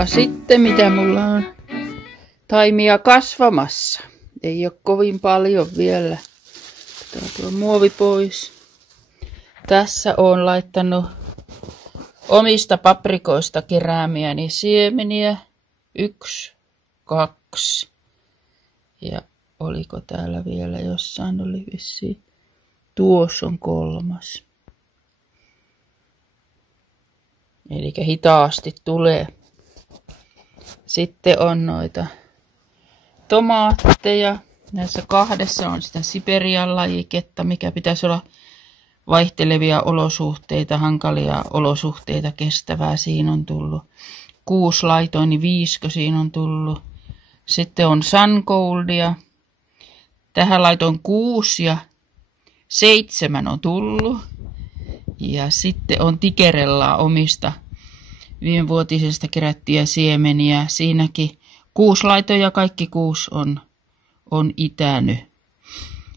Katsotaanpa sitten, mitä mulla on taimia kasvamassa. Ei ole kovin paljon vielä. Otetaan tuo muovi pois. Tässä olen laittanut omista paprikoista keräämiäni siemeniä. 1, 2. Ja oliko täällä vielä jossain, oli vissiin. Tuossa on 3. Eli hitaasti tulee. Sitten on noita tomaatteja. Näissä 2 on sitä Siperian lajiketta, mikä pitäisi olla vaihtelevia olosuhteita, hankalia olosuhteita kestävää. Siinä on tullut 6 laitoin, niin 5 siinä on tullut. Sitten on Sungoldia. Tähän laitoin 6 ja 7 on tullut. Ja sitten on Tigerellaa omista viimevuotisesta kerättyjä siemeniä. Siinäkin 6 laitoin ja kaikki 6 on itänyt.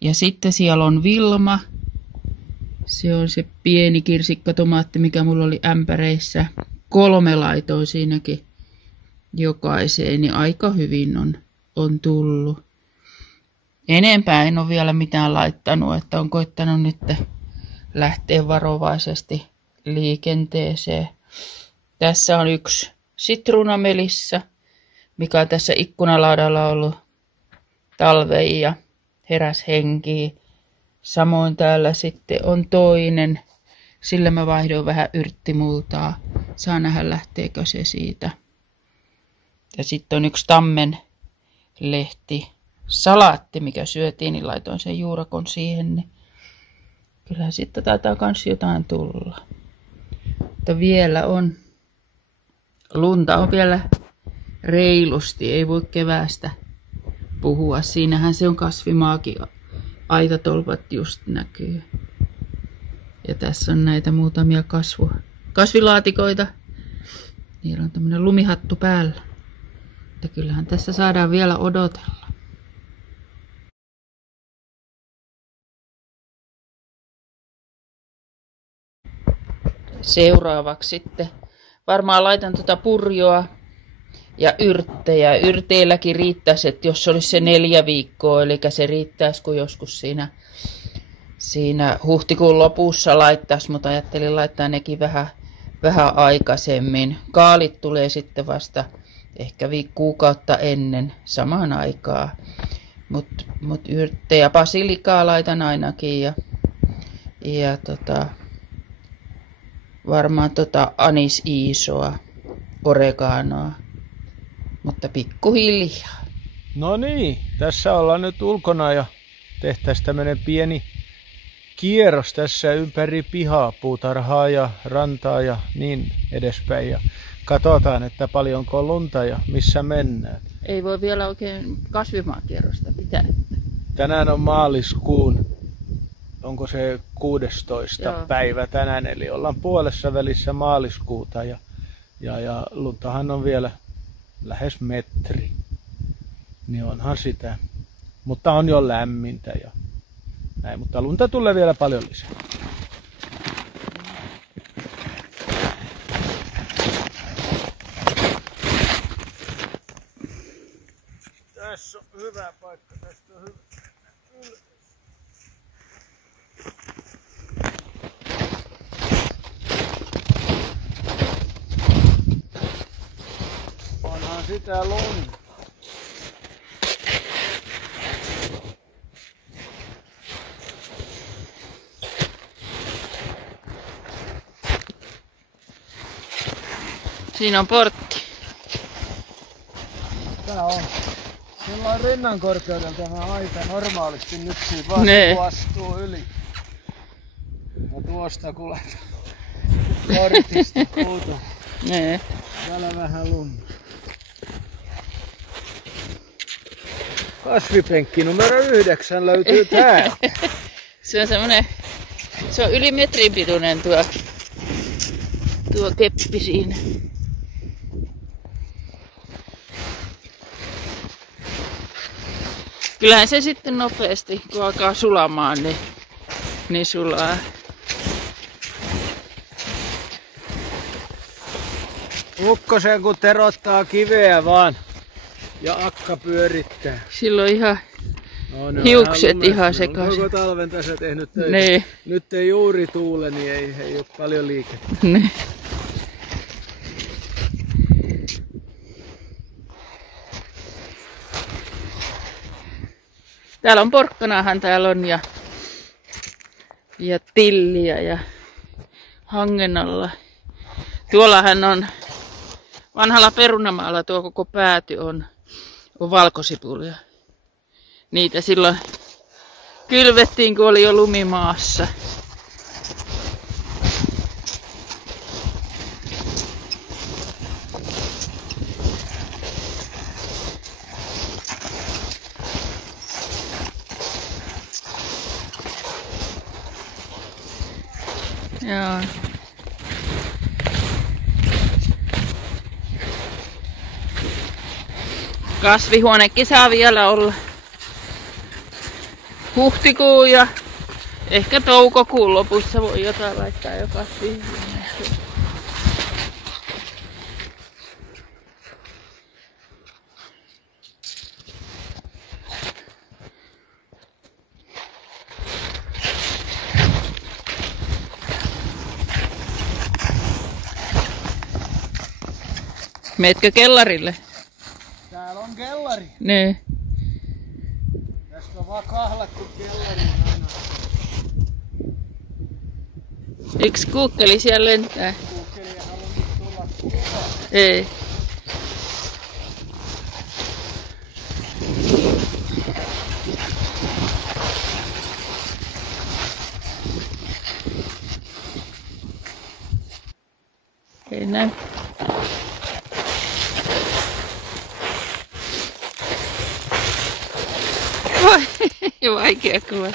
Ja sitten siellä on Vilma. Se on se pieni kirsikkatomaatti, mikä mulla oli ämpäreissä. 3 laitoin siinäkin jokaiseen, niin aika hyvin on tullut. Enempää en ole vielä mitään laittanut, että on koittanut nyt lähteä varovaisesti liikenteeseen. Tässä on 1 sitruunamelissa, mikä on tässä ikkunalaudalla ollut talveen ja heräs henkiin. Samoin täällä sitten on toinen. Sillä mä vaihdoin vähän yrttimultaa. Saa nähdä lähteekö se siitä. Ja sitten on 1 tammen lehti salaatti, mikä syötiin, niin laitoin sen juurakon siihen. Niin kyllä sitten taitaa kans jotain tulla. Mutta vielä on. Lunta on vielä reilusti. Ei voi keväästä puhua. Siinähän se on kasvimaakin. Aitatolpat just näkyy. Ja tässä on näitä muutamia kasvilaatikoita. Niillä on tämmönen lumihattu päällä. Mutta kyllähän tässä saadaan vielä odotella. Seuraavaksi sitten varmaan laitan tuota purjoa ja yrttejä. Yrteilläkin riittäisi, että jos olisi se 4 viikkoa, eli se riittäisi, kun joskus siinä huhtikuun lopussa laittaisi, mutta ajattelin laittaa nekin vähän aikaisemmin. Kaalit tulee sitten vasta ehkä kuukautta ennen samaan aikaan. Mut yrttejä, basilikaa laitan ainakin ja varmaan anis-iisoa, oreganoa, mutta pikkuhiljaa. No niin, tässä ollaan nyt ulkona ja tehtäisiin tämmönen pieni kierros tässä ympäri pihaa, puutarhaa ja rantaa ja niin edespäin. Ja katsotaan, että paljonko on lunta ja missä mennään. Ei voi vielä oikein kasvimaakierrosta pitää. Tänään on maaliskuun, onko se 16. Joo. Päivä tänään, eli ollaan puolessa välissä maaliskuuta ja luntahan on vielä lähes metri. Niin onhan sitä. Mutta on jo lämmintä ja näin, mutta lunta tulee vielä paljon lisää. Tässä on hyvä paikka, tästä on hyvä. Onhan sitä lunta. Siinä on portti. Tää on. Sillä on rinnan korkeudella tämä aita normaalisti nyt siinä vaan astuu yli. Ja tuosta kuulee portista puuta. Täällä vähän lunta. Kasvipenkki numero 9 löytyy täältä. Se on yli metrin pituinen tuo keppi siinä. Kyllähän se sitten nopeasti, kun alkaa sulamaan, niin sulaa. Ukkosen kun terottaa kiveä vaan ja akka pyörittää. Silloin ihan hiukset ihan sekaisin. Koko talven tässä tehnyt töitä. Nee. Nyt ei juuri tuule, niin ei ole paljon liikettä. Nee. Täällä on porkkanahan täällä on ja tilliä ja hangen alla. Tuollahan on vanhalla perunamaalla tuo koko pääty on valkosipulia. Niitä silloin kylvettiin, kun oli jo lumimaassa. Joo. Kasvihuonekin saa vielä olla huhtikuun ja ehkä toukokuun lopussa voi jotain laittaa jo kasvihuoneeseen. Meetkö kellarille? Täällä on kellari. Nee. Tästä on vaan kahlattu kellari aina. Eiks kuukkeli siellä lentää? Kuukkeli ei halunnut tulla. Ei. Ei näy. Vaikea kuva.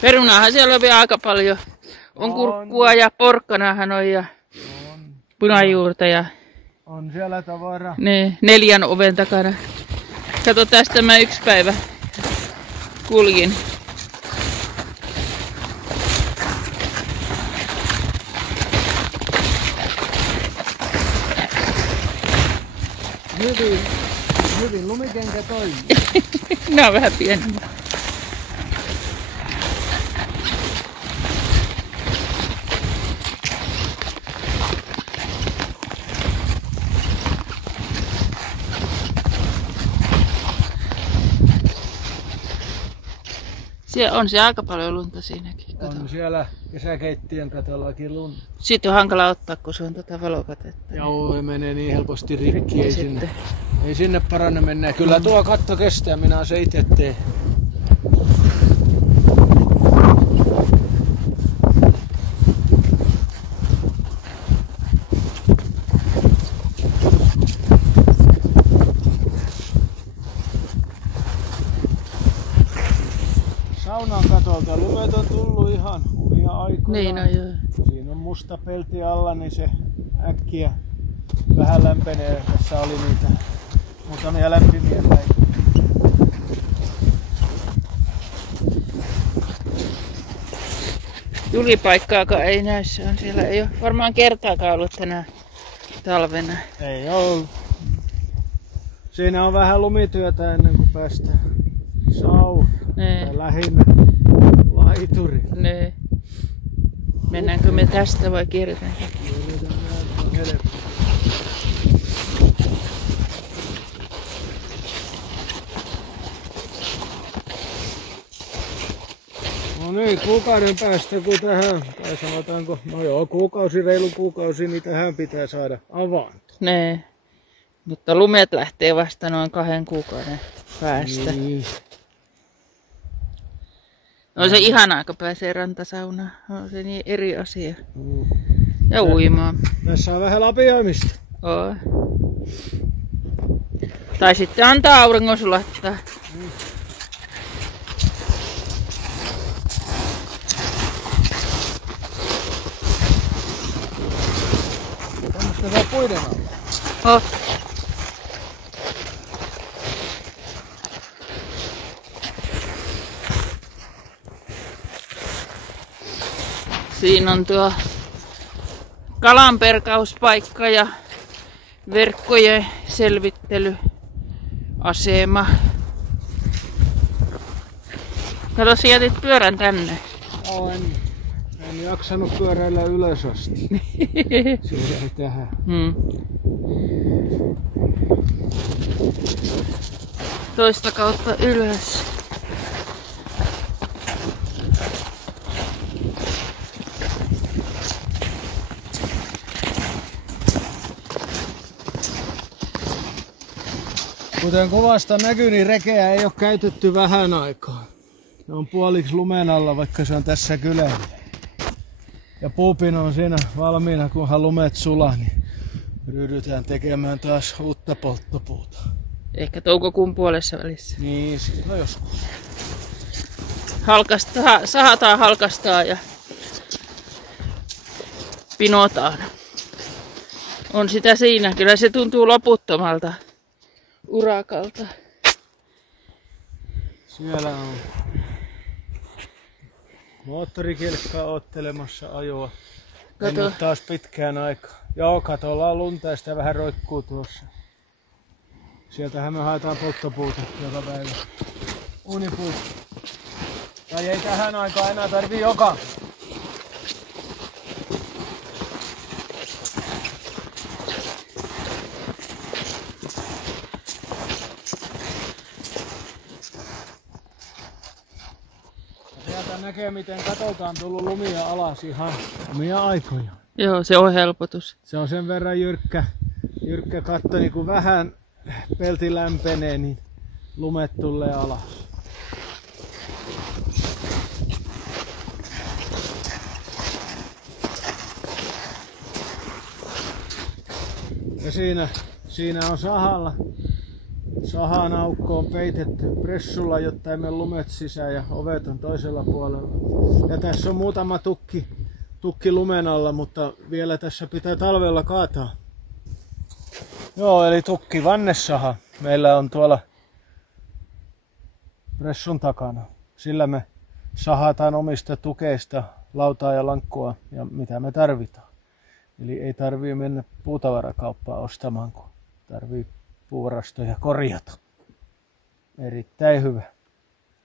Perunahan siellä on vielä aika paljon. On kurkkua ja porkkanahan on ja punajuurta ja on siellä tavaraa. Ne 4 oven takana. Kato, tästä mä yksi päivä kuljin. Hyvin lumikenkä toimii. Nää on vähän pienemmät. Siellä on se aika paljon lunta siinäkin. Kato. On siellä kesäkeittiön katollakin lunta. Sitten on hankala ottaa, kun se on valokatetta. Joo, menee niin helposti rikki. Ei sinne paranne mennä. Kyllä tuo katto kestää, minä se itse teen. Saunan katolta lumet on tullut ihan omia aikoina. Niin on joo. Siinä on musta pelti alla, niin se äkkiä vähän lämpenee. Tässä oli niitä muutamia lämpimiä päiviä. Tulipaikkaakaan ei näy, se on siellä. Ei ole varmaan kertaakaan ollut tänä talvena. Ei ollut. Siinä on vähän lumityötä ennen kuin päästään saunaan. Lähinnä laituri. Ne. Mennäänkö me tästä vai kierretäänkö? No niin, kuukauden päästä kun tähän, tai sanotaanko, no joo, reilu kuukausi, niin tähän pitää saada avanto. Ne. Mutta lumet lähtee vasta noin 2 kuukauden päästä. Niin. On se ihanaa, kun pääsee rantasaunaan. On se niin eri asia. Ja uimaan. Tässä on vähän lapioimista. Oo. Tai sitten antaa auringon sulattaa. Tämmöistä saa puiden alla. Oh. Siinä on tuo kalanperkauspaikka ja verkkojen selvittelyasema. Kato, sä jätit pyörän tänne. En jaksanut pyöräillä ylös asti. Se jäi tähän. Toista kautta ylös. Kuten kuvasta näkyy, niin rekeä ei ole käytetty vähän aikaa. Se on puoliksi lumen alla, vaikka se on tässä kylällä. Ja puupino on siinä valmiina, kunhan lumet sulaa, niin ryhdytään tekemään taas uutta polttopuuta. Ehkä toukokuun puolessa välissä. Niin, silloin joskus. Sahataan, halkastaan ja pinotaan. On sitä siinä. Kyllä se tuntuu loputtomalta urakalta. Siellä on moottorikelkka oottelemassa ajoa. En ole taas pitkään aikaa. Joo, kato, ollaan lunta ja sitä vähän roikkuu tuossa. Sieltähän me haetaan polttopuuta joka päivä. Unipuuta. Tai ei tähän aikaan enää tarvii joka. Sieltä näkee, miten katolta on tullut lumia alas ihan omia aikoja. Joo, se on helpotus. Se on sen verran jyrkkä katto, niin kun vähän pelti lämpenee, niin lumet tulee alas. Ja siinä on sahalla. Sahan aukko on peitetty pressulla, jotta ei mene lumet sisään ja ovet on toisella puolella. Ja tässä on muutama tukki lumen alla, mutta vielä tässä pitää talvella kaataa. Joo, eli tukki vannesaha meillä on tuolla pressun takana. Sillä me sahataan omista tukeista lautaa ja lankkua ja mitä me tarvitaan. Eli ei tarvii mennä puutavarakauppaan ostamaan, kun tarvii puuvarastoja korjata. Erittäin hyvä.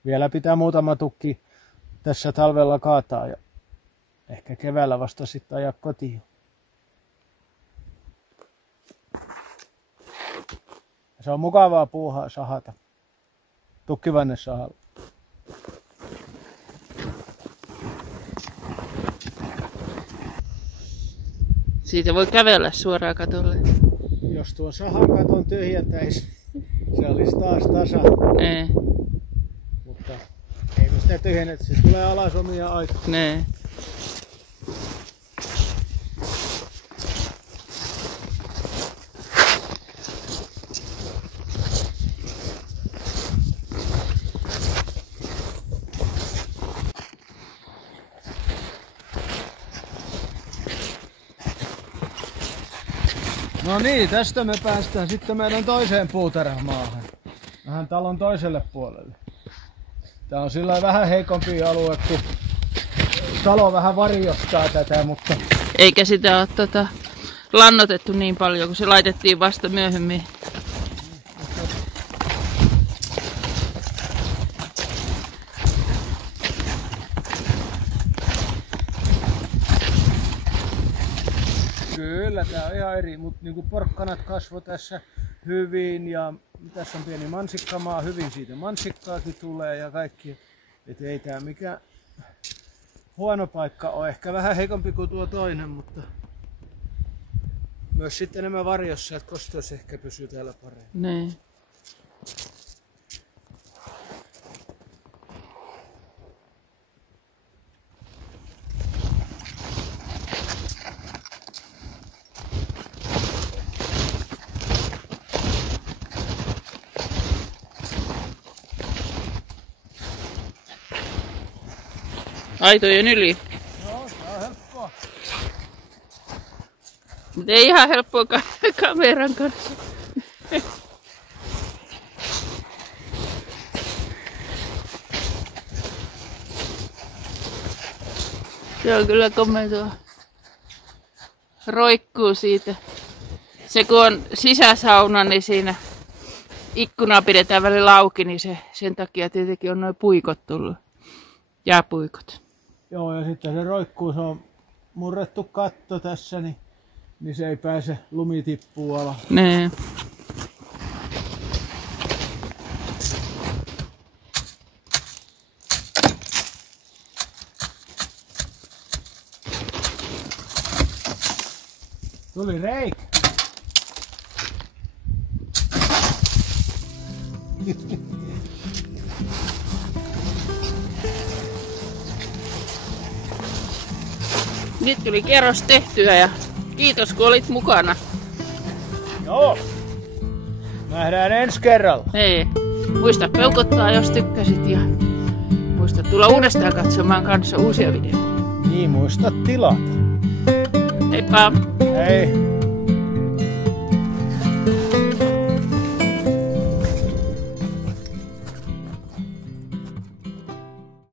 Vielä pitää muutama tukki tässä talvella kaataa ja ehkä keväällä vasta sitten ajaa kotiin. Se on mukavaa puuhaa sahata. Tukkivannesahalla. Siitä voi kävellä suoraan katolle. Jos tuon sahan katon tyhjentäisi, se olisi taas tasa. Nee. Mutta ei me sitä tyhjennetä, se tulee alas omia aikaa. Nee. No niin, tästä me päästään sitten meidän toiseen puutarhamaahan. Vähän talon toiselle puolelle. Tää on sillä vähän heikompi alue, kun talo vähän varjostaa tätä, mutta... Eikä sitä ole lannotettu niin paljon, kun se laitettiin vasta myöhemmin. Kyllä, tää on ihan eri, mutta niinku porkkanat kasvo tässä hyvin ja tässä on pieni mansikkamaa, hyvin siitä mansikkaakin tulee ja kaikki. Et ei tää mikään huono paikka on, ehkä vähän heikompi kuin tuo toinen, mutta myös sitten enemmän varjossa, että kosteus ehkä pysyy täällä paremmin. Niin. Aitojen yli. Joo, se on helppoa. Mutta ei ihan helppoa kameran kanssa. Se on kyllä komeaa. roikkuu siitä. Se kun on sisäsauna, niin siinä ikkuna pidetään välillä auki, niin sen takia tietenkin on noin puikot tullut. Jääpuikot. Joo, ja sitten se roikkuu, se on murrettu katto tässä, niin se ei pääse, lumi tippuu alas. Nee. Tuli reikä. Nyt tuli kierros tehtyä ja kiitos kun olit mukana. Joo. Nähdään ensi kerralla. Hei, muista peukottaa jos tykkäsit ja muista tulla uudestaan katsomaan kanssa uusia videoita. Niin, muista tilata. Heippa! Hei!